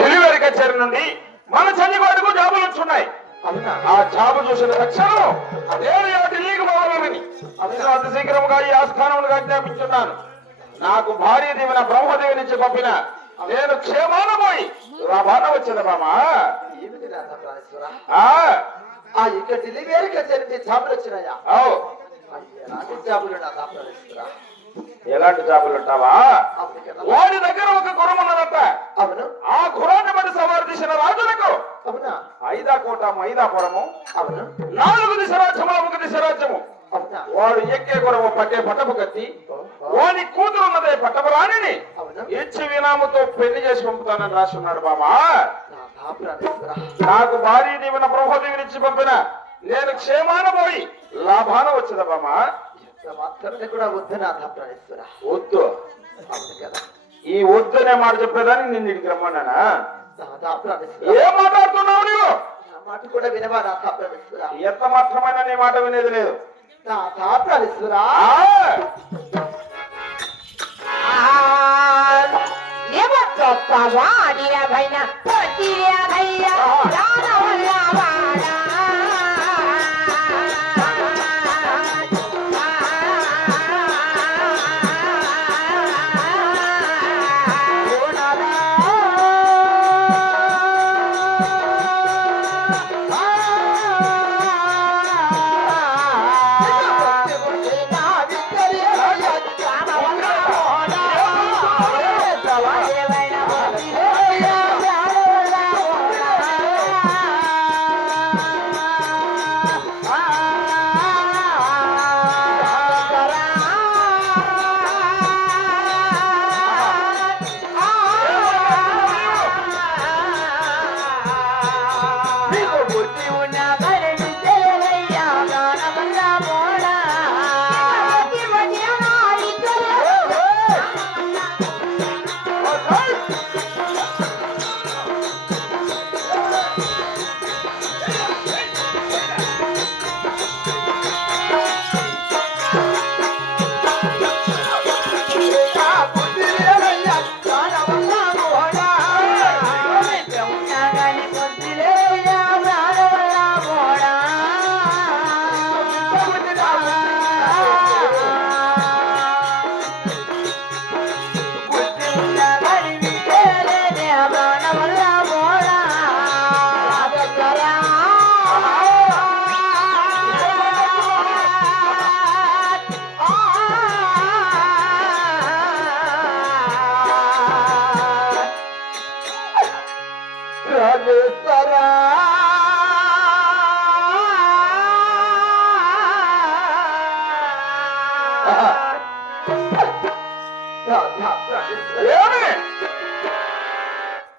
Delivery కచేరీ నుండి మన చండీగఢ్కు జాబులు వచ్చున్నాయి. ఆ జాబు చూసిన తక్షణం నేను ఢిల్లీకి పోవాలని అతి శీఘ్రముగా ఈ ఆస్థానములుగా జ్ఞాపించున్నాను. నాకు భార్య దీవెన బ్రహ్మదేవి నుంచి పంపిన నేను క్షేమాన పోయి లాభాన వచ్చింది మామా. డెలివరీ కచేరీ జాబులు వచ్చినాయా? జాబులు ఎలాంటి జాబులు ఉంటావా? వాడి దగ్గర ఒక గురం ఉన్నదట. అవును. ఆ గురాన్ని బట్టి సవారు తీసిన రాజులకు అవునా? ఐదాకోట మైదాపురము, అవును, 4 దిశ రాజ్యముల 1 దిశ రాజ్యము. వాడు ఎక్కే గురము పట్టే పట్టపు కత్తి, వాడి కూతురున్నదే పట్టపు రాణిని ఇచ్చి వినాముతో పెళ్లి చేసి పంపుతానని రాసి ఉన్నాడు బామా. నాకు భారీ దీవెన బ్రహ్మదేవిని ఇచ్చి పంపిన నేను క్షేమాన పోయి లాభాన వచ్చేదా బామా. కూడా వద్దు నా ప్రాణేశ్వర. వద్దు ఈ వద్దు అనే మాట చెప్పేదానికి నిన్ను ఇడికి రమ్మన్నానా? ఏం మాట్లాడుతున్నావు నీవు? మాట కూడా వినవా నా ప్రాణేశ్వర? ఎంత మాత్రమైనా నీ మాట వినేది లేదు నా ప్రాణేశ్వర.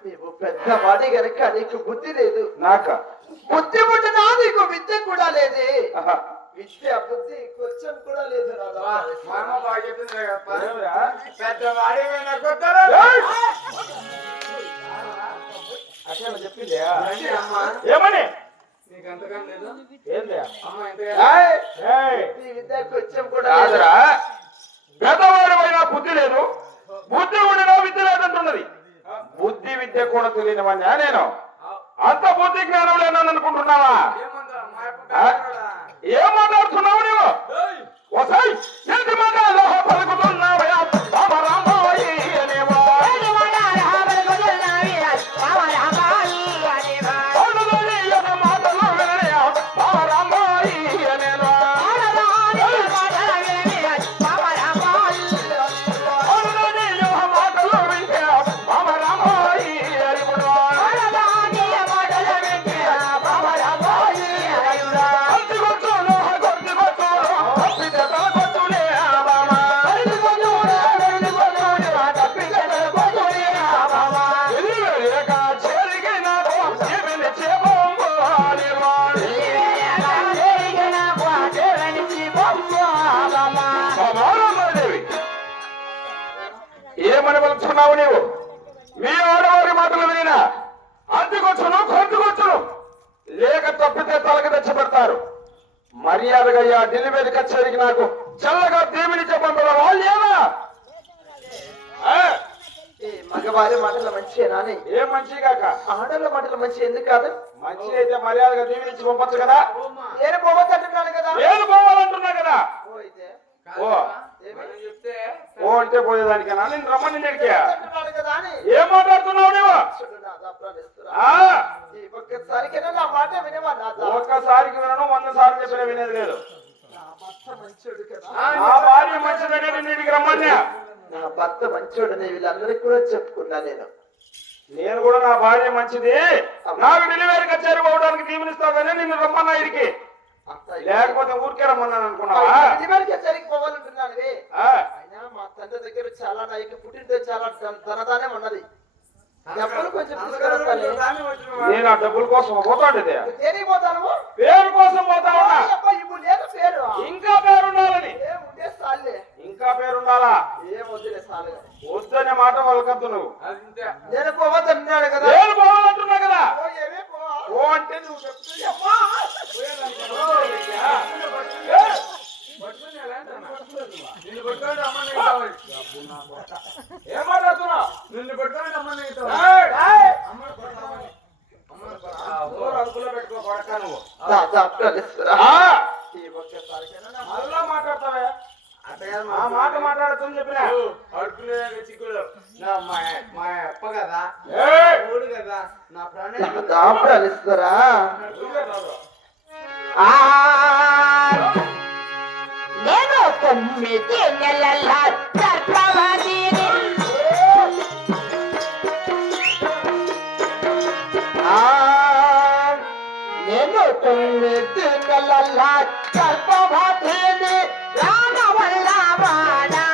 నీవు పెద్దవాడి గనక నీకు బుద్ధి లేదు. నాక బుద్ధి పుట్టినా నీకు విద్య కూడా లేదే. విద్య బుద్ధి కొంచెం కూడా లేదు. చెప్పింది ఏమని విద్య కొంచెం కూడా పెద్దవాడివైనా బుద్ధి లేదు, బుద్ధి ఉండినా విద్య లేదంటున్నది. బుద్ధి విద్య కూడా తెలియని వాడినా నేను? అంత బుద్ధి జ్ఞానం లేనని అనుకుంటున్నావా? ఏం మాట్లాడుతున్నావు నీవు? వసాయి ఏంటి మాట్లాడాలో పలుకుతున్నావా? ఏమని పలుకుతున్నావు నీవు? మీ ఆడవారి మాటలు వినా అంటుకొచ్చును కొంటుకొచ్చును, లేక తప్పితే తలకి తెచ్చి పెడతారు. మర్యాదగా ఆ డెలివరీ కచేరికి నాకు చల్లగా దేవుని చెప్పండి వాళ్ళేనా? మగవారి మాటలు మంచిగా అని ఏం మంచి కాక ఆడల మాటలు మంచి ఎందుకు కాదు? మంచి అయితే మర్యాదగా దీవించి పంపచ్చు కదా. నేను పోవద్దంటున్నాను కదా. నేను పోవాలంటున్నా కదా. ఓ అయితే ఓ ఓ అంటే పోయేదానికేనా నేను రమ్మని నిడికి అంటున్నాడు కదా అని ఏం మాట్లాడుతున్నావు నువ్వు? చూడు నాదా ప్రాణేశ్వరా. ఆ, ఈ ఒక్కసారికైనా నా మాట వినేవా నాదా? ఒక్కసారికి వినను 100 సార్లు చెప్పిన వినేది లేదు. నా భర్త మంచోడు కదా. నా భార్య మంచిదని నిన్ను ఇంటికి రమ్మన్నా. నా భర్త మంచోడని వీళ్ళందరికీ కూడా చెప్పుకున్నా నేను కూడా నా భార్య మంచిది, నాకు డెలివరీ కచేరీ పోవడానికి దీవెనిస్తాదని నిన్ను రమ్మన్నా ఇడికి. లేకపోతే ఊరికే రమ్మన్నాను అనుకున్నావా? పోవాలంటున్నాను. అయినా మా తండ్రి దగ్గర చాలా నాయకు పుట్టినతో చాలా ధనదానం ఉన్నది. డబ్బులు కొంచెం తీసుకురావాలి. నేను ఆ డబ్బుల కోసం పోతాడు. దేనికి పోతాను? పేరు కోసం పోతా ఉన్నా. ఇప్పుడు లేదు పేరు. ఇంకా పేరు ఉండాలని. ఏముంటే సాలే. ఇంకా పేరు ఉండాలా? ఏం వద్దులే సాలే. వద్దనే మాట వాళ్ళకద్దు నువ్వు. నేను పోవద్దన్నాడు కదా. నేను పోవాలంటున్నా కదా. ఏమే పో. ఓ అంటే నువ్వు చెప్తున్నా. ఏం మాట్లాడుతున్నావు? అదుపులో పెట్టుకో కొడక నువ్వు. మళ్ళా మాట్లాడతావే. ఆ మాట మాట్లాడుతుంది చెప్పిన మా అప్ప కదా కదా నా ప్రాణేశ్వరా. నేను 9 నెలల గర్భవతిని. నేను 9 నెలల గర్భవతిని. రామ వల్ల వాడా.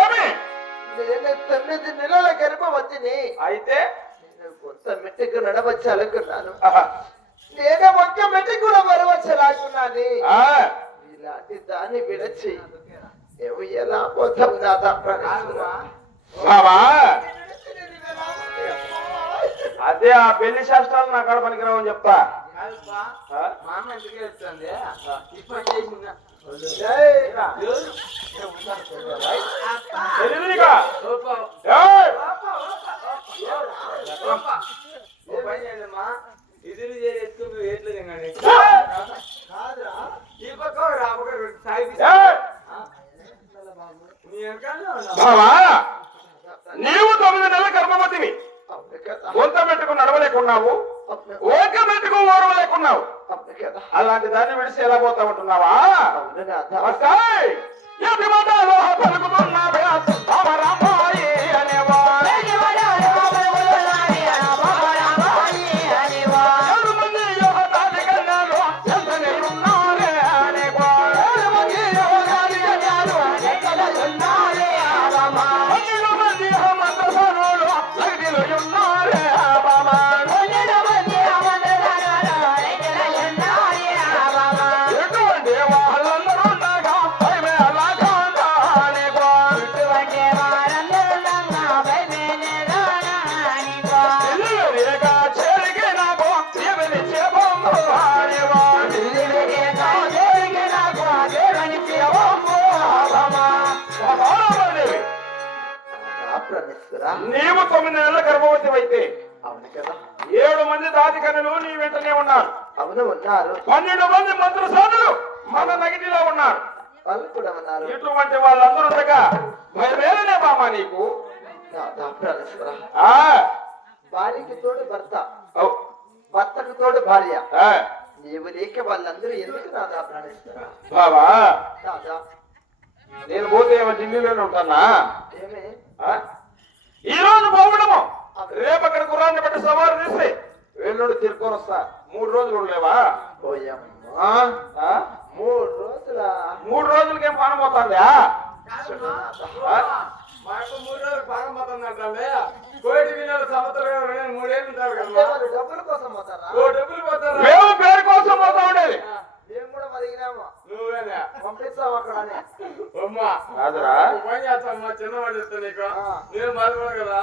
ఏమి? నేను 9 నెలల గర్భవతిని. అయితే కొంత మెట్టుకు నడవచ్చు అనుకున్నాను. నేనే ఒక్క మెట్టు కూడా వరవచ్చు అనుకున్నాను. ఇలాంటి దాన్ని విడచి నువ్వు ఎలా పోతావు నాదా ప్రాణేశ్వరా? బాబా అదే ఆ పెళ్లి శాస్త్రాలు నా కాడ పనికిరావని చెప్తా. కాదుపా, ఆ? మా అమ్మ ఇంటికి వస్తుంది ఇప్పుడు చేసిందా ఎనిమిదిగా? ఏయ్! ఇదిలు చేసుకుని ఎట్లు తినండి కాదురా ఈ పక్క ఆ పక్క సాగి ఏయ్! నీ వెనకాలనే ఉన్నావు. బావా, నీవు 9 నెలల గర్భవతివి. అవును కదా గొంత పెట్టుకుని నడవలేకున్నావు, ఓక పెట్టుకుని ఓడవలేకున్నావు. అవును కదా అలాంటి దాన్ని విడిచి ఎలా పోతా ఉంటున్నావా? అవును నాథ వస్తాయ్! ఎన్ని మాటలు పలుకుతున్నావే అమరామాయి అనేవాడు. 7 మంది యువతాది కన్యలు ఎంత నిలున్నారే అనేవాడు. 12 మంది మంత్రసానులు లగ్నిలో ఉన్నారే బాబా. ఎటువంటి వాళ్ళందరూ ఉండగా భయమే అలాగా అనేవాడు. ఇల్లులేక చేరికే నాకు జీవని చేపము అనేవాడు. మహారామదేవి, ప్రాణేశ్వరా నీవు 9 నెలల గర్భవతి అయితే అవును కదా 7 మంది దాది కనులు నీ వెంటనే ఉన్నారు. అవును ఉన్నారు 12 మంది మంత్రసానులు మన నగిటిలో ఉన్నారు. వాళ్ళు కూడా ఉన్నారు ఇటువంటి వాళ్ళందరూ ఉండగా భయమేలనే బామా నీకు? నాథ ప్రాణేశ్వరా ఆ, భార్యకి తోడు భర్త ఔ, భర్తకు తోడు భార్య ఆ, నీవు లేక వాళ్ళందరూ ఎందుకు నాథ ప్రాణేశ్వరా బావా, నాథ నేను పోతే ఏమో ఢిల్లీలోనే ఉంటానా? ఏమే ఆ? ఈ రోజు పోవడము, రేపు అక్కడ గుర్రాన్ని బట్టి సవారు తీసి వెల్లుండి తిరుక్కొని వస్తా. 3 రోజులు ఉండలేవా? ఓయమ్మా ఆ? ఆ? 3 రోజుల 3 రోజులకేం పానం పోతుందా? మా యొక్క 3 రోజులు పానం పోతుందంటే కోటి విలువల సంవత్సరం 3 ఏళ్ళు ఉంటారు అంటే కదా వాళ్ళు డబ్బుల కోసం పోతారా ఓ డబ్బులు పోతారా మేము పేరు కోసం పోతా ఉండేది. మేము కూడా మరిగినాము నువ్వేనా పంపిస్తాం అక్కడనే అమ్మా కాదురా, పని చేస్తామ్మా చిన్నవాడు చెప్తా నీకు ఆ. నేను మాట్లాడు కదా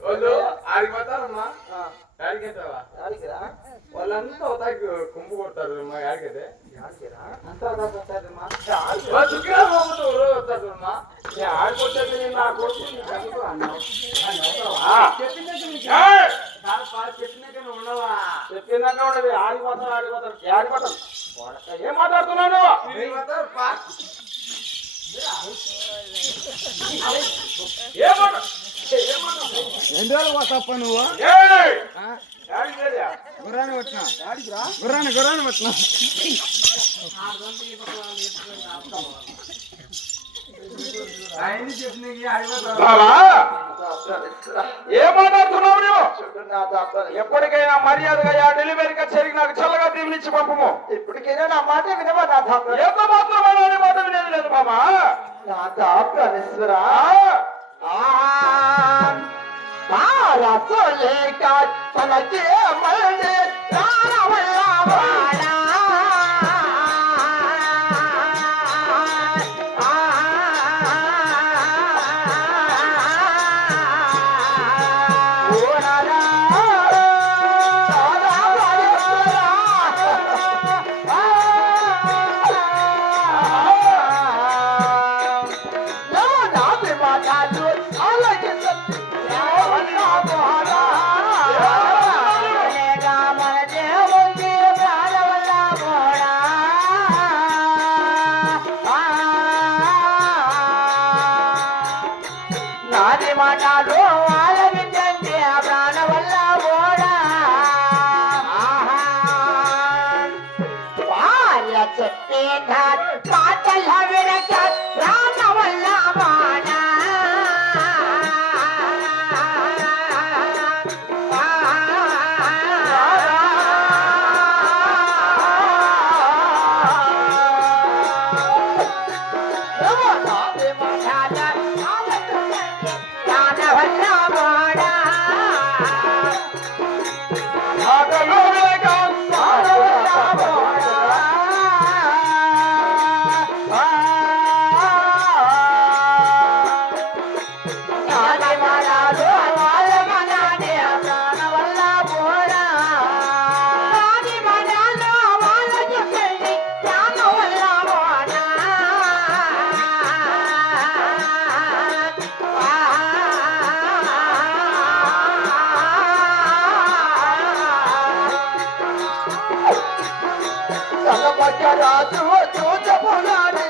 వాళ్ళు ఆడికి పోతారమ్మా ఆ, ఆడికెళ్తావా యాడికిరా? వాళ్ళంతా అవుతాకి కుంపు కొడతారు మా ఆడికైతే యాడికిరా? అంతా అవుతాకి వస్తారమ్మా యాడికి? శుక్రవారం రోజు వస్తారమ్మా ఆడికొచ్చేది నేను నా కొడుకు నీకు ఎందుకు అన్నావు? ఆ. చెప్పినాక నీకు ఏయ్! చెప్పినాక నువ్వు ఉండవా చెప్పినాక ఉండదు. ఆడిపోతారు ఆడిపోతారు ఆడిపోతారు. ఏం మాట్లాడుతున్నాను? మీరు పోతారు పా ఏమన్నా? 2 రోజులు పోతాప్ప నువ్వు ఏయ్! యాడికి వెళ్ళా? గుర్రాన్ని వచ్చిన గుర్రాన్ని వచ్చిన ఆయన చెప్పిన బావా, నాథ ప్రాణేశ్వరా ఏం మాట్లాడుతున్నావు నువ్వు? చూడు నాథ ప్రాణేశ్వరా. ఎప్పటికైనా మర్యాదగా ఆ డెలివరీ కచేరికి నాకు చల్లగా దీవెనిచ్చి పంపము. ఇప్పటికైనా నా మాట వినవా నాథ ప్రాణేశ్వరా? ఎంత మాత్రమైనా నీ మాట వినేది లేదు బాబా. నాథ ప్రాణేశ్వరా తనకే మళ్ళీ ప్రాణవల్లవాడా. ఓనరా, నాది మాటలు ఆలకించు ప్రాణవల్లవాడా. మన దేవునికి ప్రాణవల్లవాడా. నాది మాటలు ఆలకించండి ప్రాణవల్లవాడా. భార్య చెప్పిన మాటల వినక ప్రాణవల్లవాడా. నాది మాటలు ఆలకించండి ప్రాణవల్లవాడా. ఆటలో లేక ప్రాణవల్లవాడా. రాజు చూచపునాడే